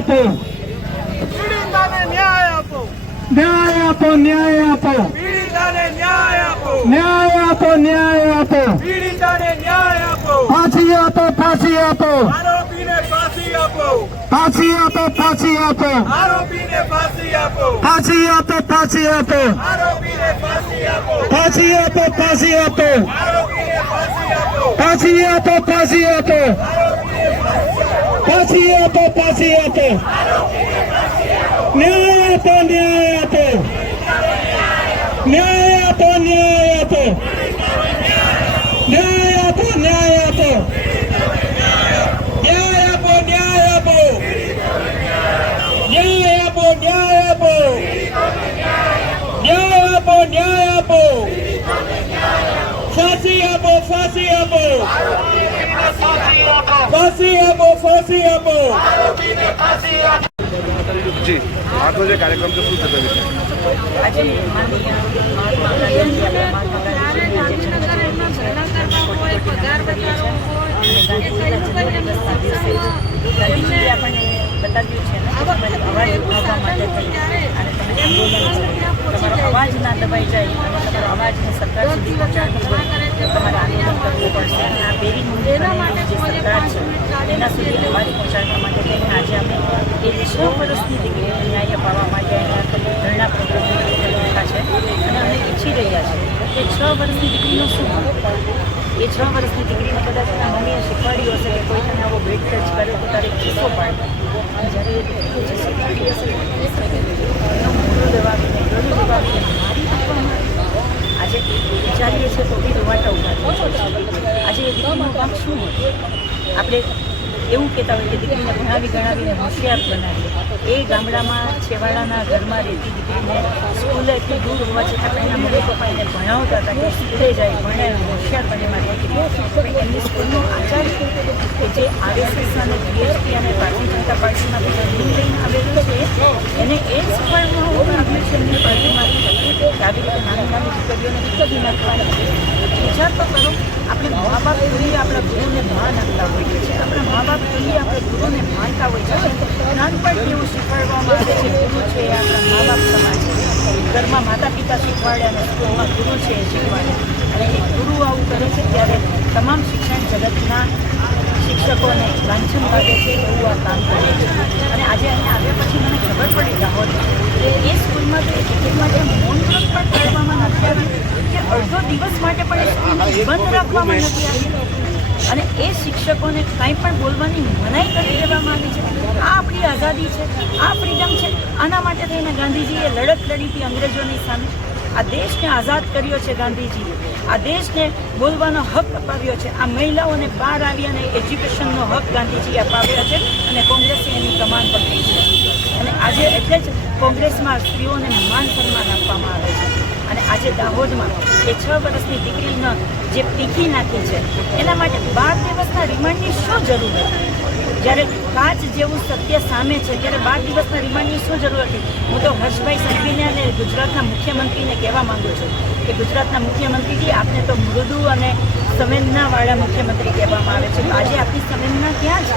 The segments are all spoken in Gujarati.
આપો, પીડિતાને ન્યાય આપો, ન્યાય આપો, ન્યાય આપો, પીડિતાને ન્યાય આપો, ન્યાય આપો, ન્યાય આપો, પીડિતાને ન્યાય આપો, ફાંસી આપો, ફાંસી આપો, આરોપીને ફાંસી આપો, ફાંસી આપો, ફાંસી આપો, આરોપીને ફાંસી આપો, ફાંસી આપો, ફાંસી આપો, આરોપીને ફાંસી આપો, ફાંસી આપો, ફાંસી આપો, આરોપીને ફાંસી આપો, ફાંસી આપો, ફાંસી આપો, ફાંસી આપો, ફાંસી આપો, ન્યાય આપો, ન્યાય આપો, ન્યાય આપો, ન્યાય આપો, ન્યાય આપો, ન્યાય આપો, ન્યાય આપો, ન્યાય આપો, ન્યાય આપો, ન્યાય આપો, ન્યાય આપો, ન્યાય આપો, ફાંસી આપો, ફાંસી આપો, ફાંસી આપો, ફાંસી આપો. જી આજનો જે કાર્યક્રમ છે શું છે તે વિશે? આજે માનનીય મહાત્મા ગાંધીજી આપણા મહાત્મા ગાંધીજીના ગાંધીજીએ આપણને બતાવ્યું છે ને તમારે અવાજ ઉઠાવવા માટે થઈ અને તમે આંદોલન તમારો અવાજ ના દબાઈ જાય અને તમારો અવાજને સરકાર સુધી પહોંચાડવી હોય તો તમારે આંદોલન કરવું પડશે અને આ પેરી મુંડેની જે સરકાર છે તેના સુધી અવાજ પહોંચાડવા માટે થઈને આજે અમે એ 6 વર્ષની દીકરીને ન્યાય અપાવવા માટે ધરણા પ્રોગ્રામ રાખા છે અને અમે ઈચ્છી રહ્યા છીએ કે 6 વર્ષની દીકરીનું શું એ 6 વર્ષની દીકરીને કદાચ એના મમ્મીએ શીખવાડ્યું હશે કે કોઈ તને આવો ભેટ ટચ કરે તો તારે કિસ્સો પાડે જ્યારે એ દીકરીને જે શીખવાડી હશે એનો મોઢું દબાવીને ગળું દબાવીને મારી આપવામાં આજે વિચારીએ છીએ તો બી રૂવાટા ઉભા આજે એ દીકરીનું કામ શું હોય આપણે એવું કહેતા હોય કે દીકરીને ભણાવી ગણાવીને હોશિયાર બનાવીએ એ ગામડામાં છેવાડાના ઘરમાં રહેતી દીકરીને સ્કૂલે એટલી દૂર હોવા છતાં પણ એના મમ્મી પપ્પા એને ભણાવતા હતા કે સ્કૂલે જાય ભણે હોશિયાર બને મારી એમની સ્કૂલનો આચાર્ય કે જે આરએસએસ અને બીએસપી અને ભારતીય જનતા પાર્ટીમાં ટ્રેનિંગ લઈને આવેલું છે એને એ શીખવાડવામાં આવ્યું છે એમની પાર્ટીમાંથી કે આવી રીતે નાની નાની દીકરીઓને દીકરી નાખવાની વિચાર તો કરો આપણે મા બાપ જોઈએ આપણા ગુરુને માન આપતા હોઈએ છીએ આપણા મા બાપ જોઈએ આપણે ગુરુને માનતા હોઈએ છીએ નાનપણથી એવું શીખવાડવામાં આવે છે ગુરુ છે એ આપણા મા બાપ સમાન છે ઘરમાં માતા પિતા શીખવાડે અને સ્કૂલમાં ગુરુ છે એ શીખવાડે અને એ ગુરુ આવું કરે છે ત્યારે તમામ શિક્ષણ જગતના શિક્ષકોને લાંછન લાગે છે એવું આ કામ કરે છે અને આજે અહીંયા આવ્યા પછી મને ખબર પડી દાહોદ એ સ્કૂલમાં તો એ દીકરી માટે મૌન વ્રત પણ કરવામાં નથી આવ્યું કે અડધો દિવસ માટે પણ એ સ્કૂલને બંધ રાખવામાં નથી આવી અને એ શિક્ષકોને કાંઈ પણ બોલવાની મનાઈ કરી દેવામાં આવી છે આ આપણી આઝાદી છે આ ફ્રીડમ છે આના માટે થઈને ગાંધીજીએ લડત લડી હતી અંગ્રેજોની સામે આ દેશને આઝાદ કર્યો છે ગાંધીજીએ આ દેશને બોલવાનો હક અપાવ્યો છે આ મહિલાઓને બહાર આવી અને એજ્યુકેશનનો હક ગાંધીજીએ અપાવ્યો છે અને કોંગ્રેસે એની કમાન પર થઈ છે અને આજે એટલે જ કોંગ્રેસમાં સ્ત્રીઓને માન સન્માન આપવામાં આવે છે અને આજે દાહોદમાં એ 6 વર્ષની દીકરીનો જે પીખી નાખી છે એના માટે 12 દિવસના રિમાન્ડની શું જરૂર હતી જ્યારે કાચ જેવું સત્ય સામે છે ત્યારે 12 દિવસના રિમાન્ડની શું જરૂર હતી હું તો હર્ષભાઈ સંઘવીને અને ગુજરાતના મુખ્યમંત્રીને કહેવા માંગુ છું કે ગુજરાતના મુખ્યમંત્રીજી આપને તો મૃદુ અને સંવેદનાવાળા મુખ્યમંત્રી કહેવામાં આવે છે તો આજે આપની સંવેદના ક્યાં છે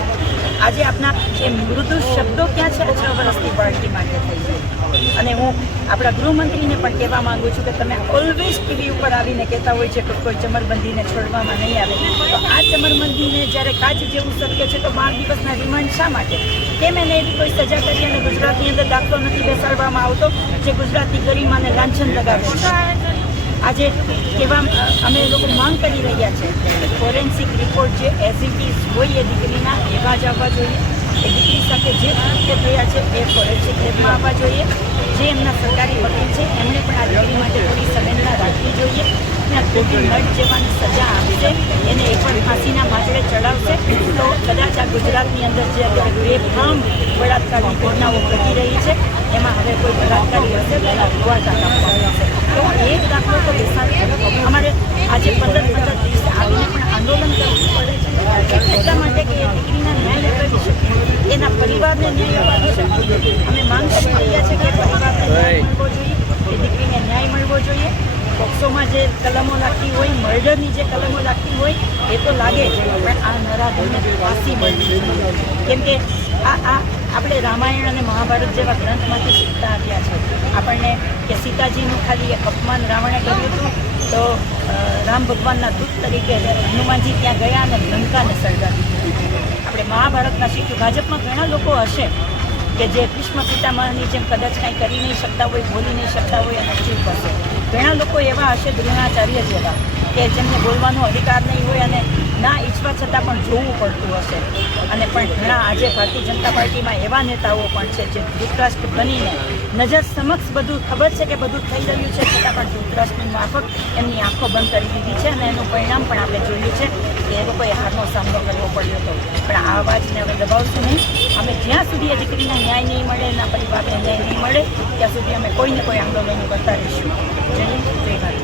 આજે આપના એ મૃદુ શબ્દો ક્યાં છે 6 વર્ષની બાળકી માટે થઈ જાય અને હું આપણા ગૃહમંત્રીને પણ કહેવા માંગુ છું કે તમે ઓલવેઝ ટીવી ઉપર આવીને કહેતા હોય છે કે કોઈ ચમરબંધીને છોડવામાં નહીં આવે તો આ ચમરબંધીને જ્યારે કાચ જેવું સત્ય છે તો 12 દિવસના રિમાન્ડ શા માટે કેમ એને એવી કોઈ સજા કરી અને ગુજરાતની અંદર દાખલો નથી બેસાડવામાં આવતો જે ગુજરાતની ગરિમાને લાંછન લગાવે છે આજે કેવા અમે લોકો માંગ કરી રહ્યા છે ફોરેન્સિક રિપોર્ટ જે એઝ ઇટ ઇઝ હોય એ દીકરીના એવા જ આવવા જોઈએ એ દીકરી સાથે જે કૃત્ય થયા છે એ ફોરેન્સિક લેબમાં આવવા જોઈએ જે એમના સરકારી વકીલ છે એમણે પણ આ દીકરી માટે થોડી સંવેદના રાખવી જોઈએ અને ખોટી નટ જેવાની સજા આપશે એને એક પણ ફાંસીના માજડે ચડાવશે તો કદાચ આ ગુજરાતની અંદર જે અત્યારે બેફામ બળાત્કારની ઘટનાઓ ઘટી રહી છે એમાં હવે કોઈ બળાત્કારી હશે તો એના રૂવાટા કાપવામાં આવશે તો એક દાખલો તો બેસાડ અમારે આજે 15 દિવસે આવીને પણ આંદોલન કરવું પડે છે એટલા માટે કે એ દીકરીના ન્યાય અપાવી શકે એના પરિવારને ન્યાય અપાવી શકે અમે માંગ કરી રહ્યા છીએ કે પરિવારને ન્યાય મળવો જોઈએ એ દીકરીને ન્યાય મળવો જોઈએ પોક્સોમાં જે કલમો લાગતી હોય મર્ડરની જે કલમો લાગતી હોય એ તો લાગે છે પણ આ નરાધમને ફાંસી મળવી જોઈએ કેમ કે આ આપણે રામાયણ અને મહાભારત જેવા ગ્રંથમાંથી શીખતા આવ્યા છે આપણને કે સીતાજીનું ખાલી એક અપમાન રાવણે કર્યું હતું તો રામ ભગવાનના દૂત તરીકે હનુમાનજી ત્યાં ગયા અને લંકાને સળગાવી દીધી. આપણે મહાભારતના શીખ્યું. ભાજપમાં ઘણા લોકો હશે કે જે ભીષ્મ પિતામહની જેમ કદાચ કાંઈ કરી નહીં શકતા હોય, બોલી નહીં શકતા હોય અને ચૂપ હશે. ઘણા લોકો એવા હશે દ્રોણાચાર્ય જેવા કે જેમને બોલવાનો અધિકાર નહીં હોય અને ના ઈચ્છવા છતાં પણ જોવું પડતું હશે. અને પણ ઘણા આજે ભારતીય જનતા પાર્ટીમાં એવા નેતાઓ પણ છે જે ધૃતરાષ્ટ્ર બનીને નજર સમક્ષ બધું ખબર છે કે બધું થઈ રહ્યું છે છતાં પણ ધૃતરાષ્ટ્રની માફક એમની આંખો બંધ કરી દીધી છે અને એનું પરિણામ પણ આપણે જોયું છે કે એ લોકોએ હારનો સામનો કરવો પડ્યો હતો. પણ આ અવાજને હવે દબાવશું નહીં. અમે જ્યાં સુધી એ દીકરીને ન્યાય નહીં મળે, એના પરિવારને ન્યાય નહીં મળે ત્યાં સુધી અમે કોઈને કોઈ આંદોલનો કરતા રહીશું. જય હિન્દ, જય Bharat.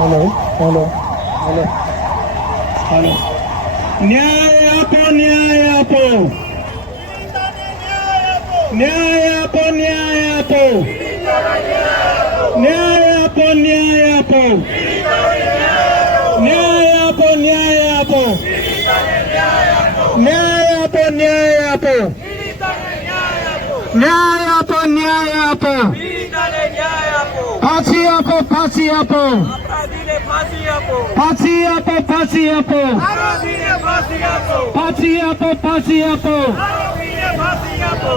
Hello hello hello hello. ન્યાય આપો, ન્યાય આપો, ન્યાય આપો, ન્યાય આપો, ન્યાય આપો, ન્યાય આપો, ન્યાય આપો, ન્યાય આપો, ન્યાય આપો, ન્યાય આપો, ન્યાય આપો, ન્યાય આપો, પીડિતાને ન્યાય આપો. ફાંસી આપો, ફાંસી આપો, અપરાધીને ફાંસી આપો. ફાંસી આપો, ફાંસી આપો, આરોપીને ફાંસી આપો. ફાંસી આપો, ફાંસી આપો. આરોપીને ફાંસી આપો.